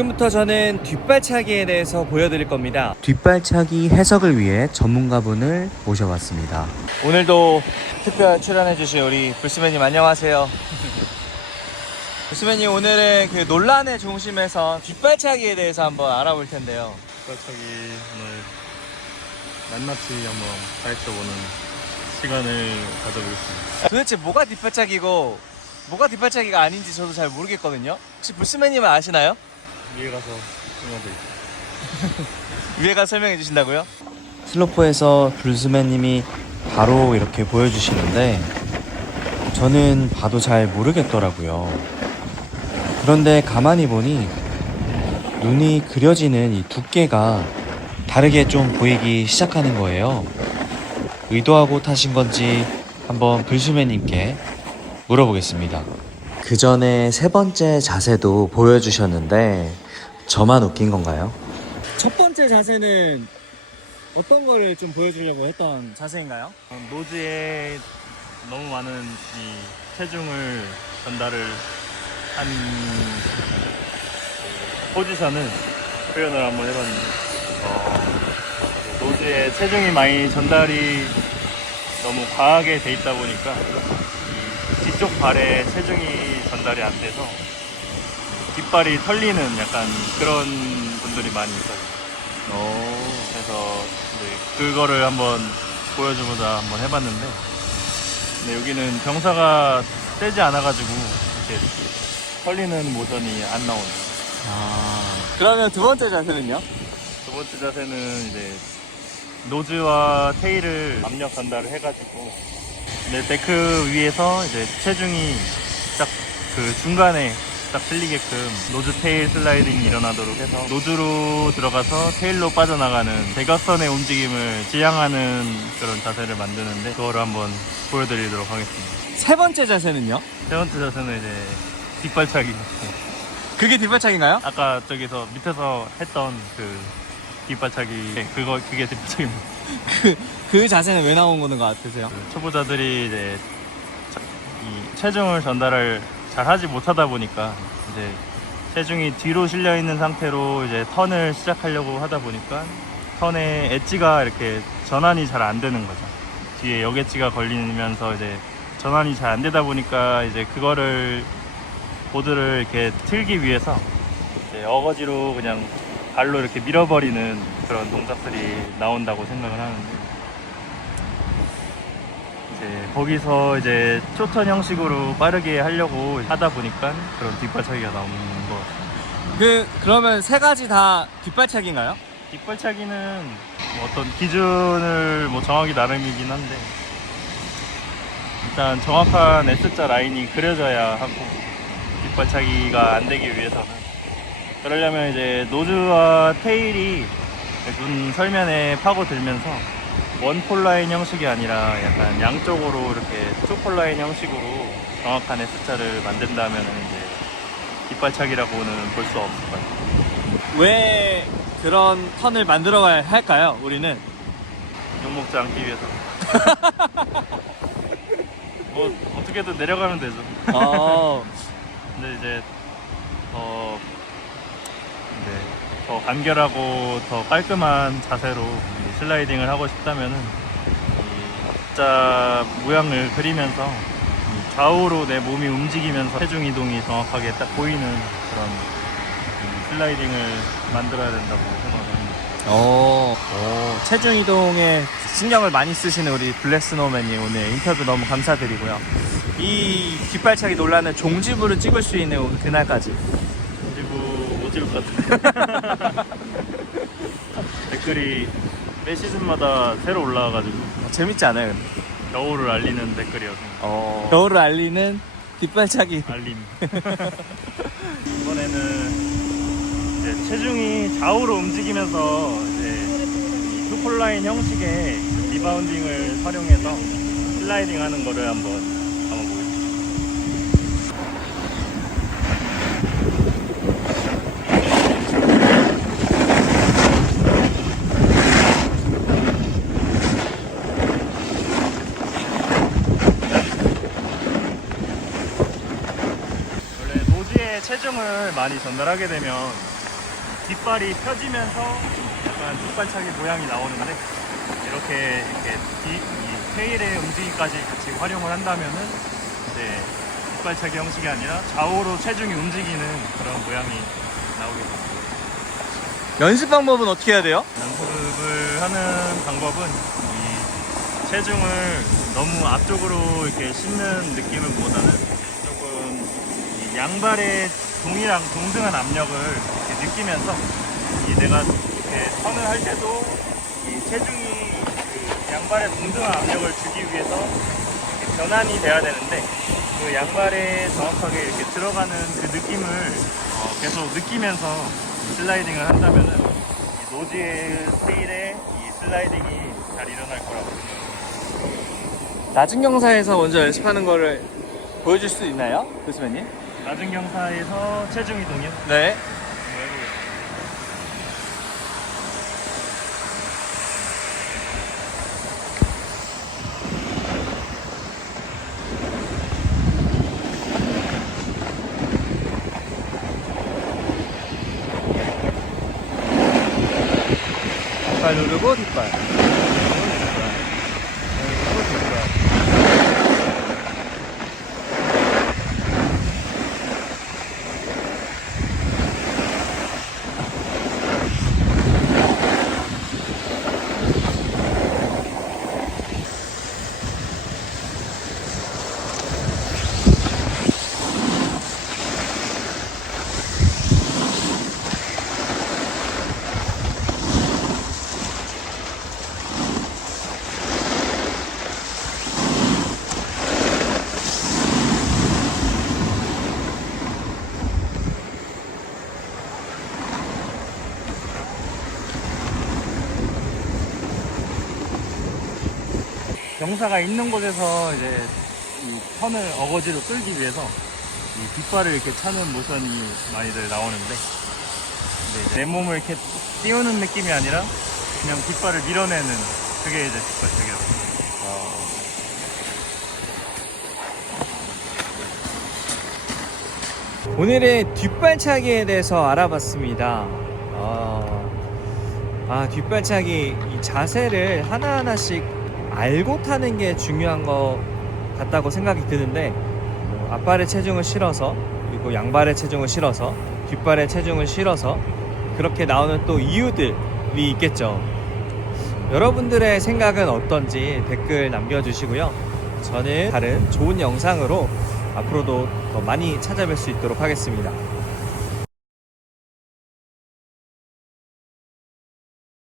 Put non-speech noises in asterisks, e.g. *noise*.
지금부터 저는 뒷발차기에 대해서 보여드릴 겁니다. 뒷발차기 해석을 위해 전문가분을 모셔봤습니다. 오늘도 특별 출연해주신 우리 불스맨님 안녕하세요. *laughs* 불스맨님 오늘은 그 논란의 중심에서 뒷발차기에 대해서 한번 알아볼 텐데요. 발차기 오늘 낱낱이 한번 가르쳐보는 시간을 가져보겠습니다. 도대체 뭐가 뒷발차기고 뭐가 뒷발차기가 아닌지 저도 잘 모르겠거든요. 혹시 불스맨님은 아시나요? 위에 가서 설명드릴게요. *laughs* 위에가 설명해 주신다고요? 슬로프에서 불스맨님이 바로 이렇게 보여주시는데 저는 봐도 잘 모르겠더라고요. 그런데 가만히 보니 눈이 그려지는 이 두께가 다르게 좀 보이기 시작하는 거예요. 의도하고 타신 건지 한번 불스맨님께 물어보겠습니다. 그 전에 세 번째 자세도 보여주셨는데 저만 웃긴 건가요? 첫 번째 자세는 어떤 거를 좀 보여주려고 했던 자세인가요? 어, 노즈에 너무 많은 이 체중을 전달을 한 포지션을 표현을 한번 해봤는데 어, 노즈에 체중이 많이 전달이 너무 과하게 돼 있다 보니까 이 뒤쪽 발에 체중이 전달이 안 돼서 뒷발이 털리는 약간 그런 분들이 많이 있어요. 그래서 이제 그거를 한번 보여주고자 한번 해봤는데 근데 여기는 경사가 세지 않아가지고 이렇게 털리는 모션이 안 나오네요. 아 그러면 두 번째 자세는요? 두 번째 자세는 이제 노즈와 테일을 압력 전달을 해가지고 네, 데크 위에서 이제 체중이 딱 그 중간에 딱 틀리게끔 노즈 테일 슬라이딩이 일어나도록 해서 노즈로 들어가서 테일로 빠져나가는 대각선의 움직임을 지향하는 그런 자세를 만드는데 그거를 한번 보여드리도록 하겠습니다. 세 번째 자세는요? 세 번째 자세는 이제 뒷발차기. 그게 뒷발차기인가요? 아까 저기서 밑에서 했던 그 뒷발차기 네, 그거 그게 뒷발차기입니다. 그, 그 자세는 왜 나온 거는 것 같으세요? 그 초보자들이 이제 자- 이 체중을 전달을 잘 하지 못하다 보니까 이제 체중이 뒤로 실려 있는 상태로 이제 턴을 시작하려고 하다 보니까 턴의 엣지가 이렇게 전환이 잘 안 되는 거죠. 뒤에 역엣지가 걸리면서 이제 전환이 잘 안 되다 보니까 이제 그거를 보드를 이렇게 틀기 위해서 이제 어거지로 그냥 발로 이렇게 밀어버리는 그런 동작들이 나온다고 생각을 하는데 이제 거기서 이제 초턴 형식으로 빠르게 하려고 하다 보니까 그런 뒷발차기가 나오는 것 같아요. 그, 그러면 세 가지 다 뒷발차기인가요? 뒷발차기는 뭐 어떤 기준을 뭐 정하기 나름이긴 한데 일단 정확한 S자 라인이 그려져야 하고 뒷발차기가 안 되기 위해서는 그러려면 이제 노즈와 테일이 눈 설면에 파고들면서 원폴 라인 형식이 아니라 약간 양쪽으로 이렇게 투폴 라인 형식으로 정확한 S자를 만든다면 이제 뒷발차기라고는 볼 수 없을 것 같아요. 왜 그런 턴을 만들어야 할까요, 우리는? 욕먹지 않기 위해서. *laughs* 뭐 어떻게든 내려가면 되죠. 어, 근데 이제 더 네, 더 간결하고 더 깔끔한 자세로 이 슬라이딩을 하고 싶다면은 이자 모양을 그리면서 이 좌우로 내 몸이 움직이면서 체중 이동이 정확하게 딱 보이는 그런 이 슬라이딩을 만들어야 된다고 생각합니다. 어, 오, 체중 이동에 신경을 많이 쓰시는 우리 블랙스노우맨님 오늘 인터뷰 너무 감사드리고요. 이 뒷발차기 논란을 종지부를 찍을 수 있는 오늘 그날까지. 것 같은데 *laughs* 댓글이 매 시즌마다 새로 올라와가지고. 어, 재밌지 않아요, 근데? 겨울을 알리는 댓글이어서. 어, 겨울을 알리는 뒷발차기. 알림. *laughs* 이번에는 이제 체중이 좌우로 움직이면서 이제 이 투폴라인 형식의 리바운딩을 활용해서 슬라이딩 하는 거를 한번 한번 보겠습니다 원래 노지에 체중을 많이 전달하게 되면 뒷발이 펴지면서 약간 뒷발차기 모양이 나오는데 이렇게 이렇게 뒤, 이 테일의 움직임까지 같이 활용을 한다면은 이제 뒷발차기 형식이 아니라 좌우로 체중이 움직이는 그런 모양이 나오게 됩니다. 연습 방법은 어떻게 해야 돼요? 연습을 하는 방법은 이 체중을 너무 앞쪽으로 이렇게 싣는 느낌을 보다는 조금 이 양발의 동일한 동등한 압력을 이렇게 느끼면서 이 내가 이렇게 턴을 할 때도 이 체중이 그 양발의 동등한 압력을 주기 위해서 변환이 돼야 되는데 그 양발에 정확하게 이렇게 들어가는 그 느낌을 어, 계속 느끼면서 슬라이딩을 한다면은 이 노즈의 테일에 이 슬라이딩이 잘 일어날 거라고 생각합니다. 낮은 경사에서 먼저 연습하는 거를 보여줄 수 있나요? 교수님? 낮은 경사에서 체중 이동이요? 네. 뒷발 누르고 뒷발. 경사가 있는 곳에서 이제 이 턴을 어거지로 끌기 위해서 이 뒷발을 이렇게 차는 모션이 많이들 나오는데 내 몸을 이렇게 띄우는 느낌이 아니라 그냥 뒷발을 밀어내는 그게 이제 뒷발차기라고 오늘의 뒷발차기에 대해서 알아봤습니다. 아, 아, 뒷발차기 이 자세를 하나하나씩 알고 타는 게 중요한 것 같다고 생각이 드는데 뭐 앞발의 체중을 실어서 그리고 양발의 체중을 실어서 뒷발의 체중을 실어서 그렇게 나오는 또 이유들이 있겠죠. 여러분들의 생각은 어떤지 댓글 남겨주시고요. 저는 다른 좋은 영상으로 앞으로도 더 많이 찾아뵐 수 있도록 하겠습니다.